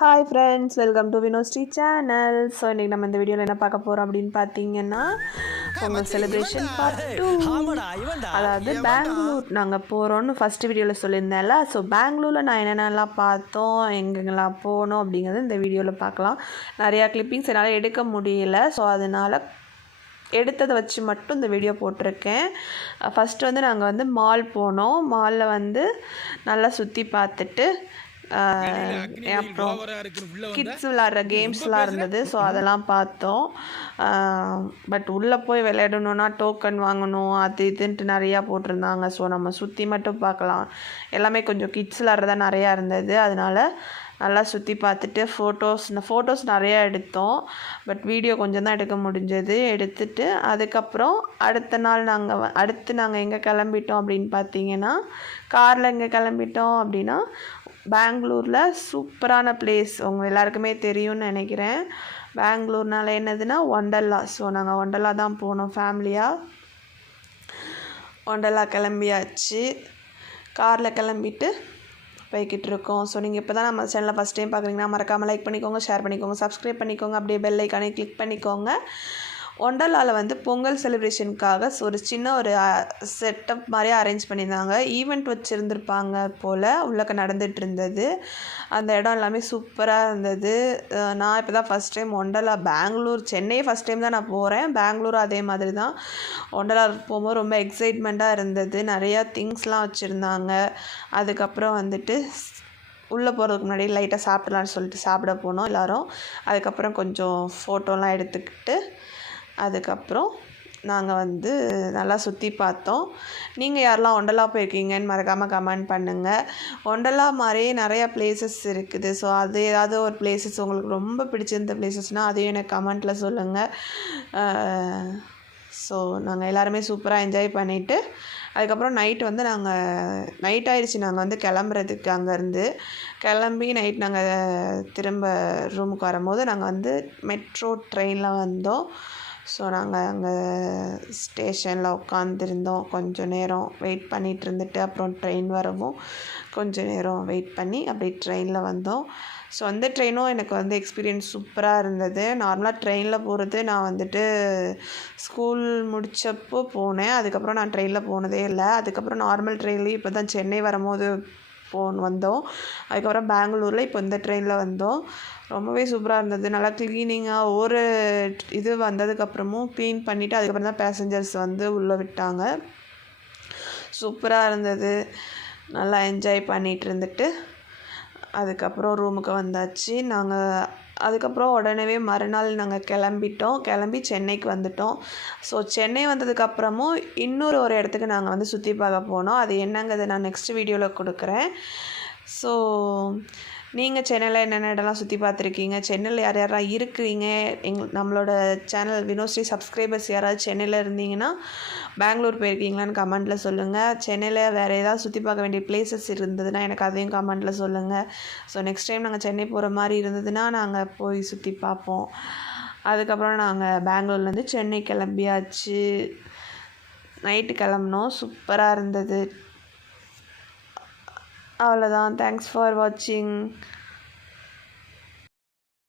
Hi friends, welcome to Vinoshri channel. So இன்றைக்கி நம்ம இந்த வீடியோவில் என்ன பார்க்க போகிறோம் அப்படின்னு பார்த்தீங்கன்னா, பொங்கல் செலிப்ரேஷன் பார்ட் 2. அதாவது பெங்களூர் நாங்கள் போகிறோன்னு ஃபஸ்ட்டு வீடியோவில் சொல்லியிருந்தேன்ல. ஸோ பெங்களூரில் நான் என்னென்னலாம் பார்த்தோம், எங்கெங்கெல்லாம் போனோம் அப்படிங்கிறது இந்த வீடியோவில் பார்க்கலாம். நிறையா கிளிப்பிங்ஸ் என்னால் எடுக்க முடியல. ஸோ அதனால் எடுத்ததை வச்சு மட்டும் இந்த வீடியோ போட்டிருக்கேன். ஃபஸ்ட்டு வந்து நாங்கள் வந்து மால் போனோம். மாலில் வந்து நல்லா சுற்றி பார்த்துட்டு அப்புறம் கிட்ஸ் விளாட்ற கேம்ஸ்லாம் இருந்தது. ஸோ அதெல்லாம் பார்த்தோம். பட் உள்ளே போய் விளையாடணுன்னா டோக்கன் வாங்கணும், அது இதுன்ட்டு நிறையா போட்டிருந்தாங்க. ஸோ நம்ம சுற்றி மட்டும் பார்க்கலாம். எல்லாமே கொஞ்சம் கிட்ஸ் விளாட்றதா நிறையா இருந்தது. அதனால் நல்லா சுற்றி பார்த்துட்டு ஃபோட்டோஸ் நிறையா எடுத்தோம். பட் வீடியோ கொஞ்சம் தான் எடுக்க முடிஞ்சது. எடுத்துட்டு அதுக்கப்புறம் அடுத்து நாங்கள் எங்கே கிளம்பிட்டோம் அப்படின்னு பார்த்தீங்கன்னா, காரில் எங்கே கிளம்பிட்டோம் அப்படின்னா, பெங்களூரில் சூப்பரான பிளேஸ் உங்கள் எல்லாருக்குமே தெரியும்னு நினைக்கிறேன். பெங்களூர்னால என்னதுன்னா ஒண்டர்லா. ஸோ நாங்கள் ஒண்டர்லா தான் போனோம் ஃபேமிலியாக. ஒண்டர்லா கிளம்பியாச்சு. காரில் கிளம்பிட்டு போய்கிட்டு இருக்கோம். ஸோ நீங்கள் இப்போ தான் நம்ம சேனலில் ஃபஸ்ட் டைம் பார்க்குறீங்கன்னா மறக்காமல் லைக் பண்ணிக்கோங்க, ஷேர் பண்ணிக்கோங்க, சப்ஸ்கிரைப் பண்ணிக்கோங்க, அப்படியே பெல் ஐக்கானே கிளிக் பண்ணிக்கோங்க. ஒண்டர்லாவில் வந்து பொங்கல் செலிப்ரேஷனுக்காக ஒரு சின்ன ஒரு செட்டப் மாதிரி அரேஞ்ச் பண்ணியிருந்தாங்க. ஈவெண்ட் வச்சுருந்துருப்பாங்க போல். உள்ளக்க நடந்துகிட்டு இருந்தது. அந்த இடம் எல்லாமே சூப்பராக இருந்தது. நான் இப்போ தான் first time Wonderla Chennai first time தான் நான் போகிறேன். பெங்களூரும் அதே மாதிரி தான். ஒண்டர்லா போகும்போது ரொம்ப எக்ஸைட்மெண்ட்டாக இருந்தது. நிறையா திங்ஸ்லாம் வச்சுருந்தாங்க. அதுக்கப்புறம் வந்துட்டு உள்ளே போகிறதுக்கு முன்னாடி லைட்டாக சாப்பிடலான்னு சொல்லிட்டு சாப்பிட போனோம் எல்லோரும். அதுக்கப்புறம் கொஞ்சம் ஃபோட்டோலாம் எடுத்துக்கிட்டு அதுக்கப்புறம் நாங்கள் வந்து நல்லா சுற்றி பார்த்தோம். நீங்கள் யாரெல்லாம் ஒண்டர்லா போயிருக்கீங்கன்னு மறக்காமல் கமெண்ட் பண்ணுங்கள். ஒண்டர்லா மாதிரியே நிறையா பிளேசஸ் இருக்குது. ஸோ அது ஏதாவது ஒரு பிளேசஸ் உங்களுக்கு ரொம்ப பிடிச்சிருந்த பிளேசஸ்னால் அதையும் எனக்கு கமெண்ட்டில் சொல்லுங்கள். ஸோ நாங்கள் எல்லாருமே சூப்பராக என்ஜாய் பண்ணிவிட்டு அதுக்கப்புறம் நைட் ஆகிடுச்சி. நாங்கள் வந்து கிளம்புறதுக்கு அங்கேருந்து கிளம்பி நைட் நாங்கள் திரும்ப ரூமுக்கு வரும்போது நாங்கள் வந்து மெட்ரோ ட்ரெயினில் வந்தோம். ஸோ நாங்கள் அங்கே ஸ்டேஷனில் உட்காந்துருந்தோம். கொஞ்சம் நேரம் வெயிட் பண்ணிகிட்டு இருந்துட்டு அப்புறம் ட்ரெயின் வரவும் கொஞ்சம் நேரம் வெயிட் பண்ணி அப்படியே ட்ரெயினில் வந்தோம். ஸோ அந்த ட்ரெயினும் எனக்கு வந்து எக்ஸ்பீரியன்ஸ் சூப்பராக இருந்தது. நார்மலாக ட்ரெயினில் போகிறது நான் வந்துட்டு ஸ்கூல் முடித்தப்போ போனேன். அதுக்கப்புறம் நான் ட்ரெயினில் போனதே இல்லை. அதுக்கப்புறம் நார்மல் ட்ரெயின்லேயும் இப்போ தான் சென்னை வரும்போது வந்தோம். அதுக்கப்புறம் பெங்களூரில் இப்போ இந்த ட்ரெயினில் வந்தோம். ரொம்பவே சூப்பராக இருந்தது. நல்லா க்ளீனிங்காக ஒரு இது வந்ததுக்கப்புறமும் க்ளீன் பண்ணிவிட்டு அதுக்கப்புறம் தான் பேசஞ்சர்ஸ் வந்து உள்ளே விட்டாங்க. சூப்பராக இருந்தது. நல்லா என்ஜாய் பண்ணிகிட்டு இருந்துட்டு அதுக்கப்புறம் ரூமுக்கு வந்தாச்சு. அதுக்கப்புறம் உடனே மறுநாள் நாங்கள் கிளம்பி சென்னைக்கு வந்துட்டோம். ஸோ சென்னை வந்ததுக்கப்புறமும் ஒரு இடத்துக்கு நாங்கள் வந்து சுற்றி பார்க்க போனோம். அது என்னங்கிறத நான் நெக்ஸ்ட் வீடியோவில் கொடுக்குறேன். ஸோ நீங்கள் சென்னையில் என்னென்ன இடம்லாம் சுற்றி பார்த்துருக்கீங்க, சென்னையில் யாரெல்லாம் இருக்கிறீங்க, நம்மளோட சேனல் வினோஸ்ரீ சப்ஸ்கிரைபர்ஸ் யாராவது சென்னையில் இருந்தீங்கன்னா பெங்களூர் போயிருக்கீங்களான்னு கமெண்ட்டில் சொல்லுங்கள். சென்னையில் வேறு ஏதாவது சுற்றி பார்க்க வேண்டிய பிளேசஸ் இருந்ததுன்னா எனக்கு அதையும் கமெண்ட்டில் சொல்லுங்கள். ஸோ நெக்ஸ்ட் டைம் நாங்கள் சென்னை போகிற மாதிரி இருந்ததுன்னா நாங்கள் போய் சுற்றி பார்ப்போம். அதுக்கப்புறம் நாங்கள் பெங்களூர்லேருந்து சென்னை கிளம்பியாச்சு. நைட்டு கிளம்புனோம். சூப்பராக இருந்தது. அவ்வளோதான். தேங்க்ஸ் ஃபார் வாட்சிங்.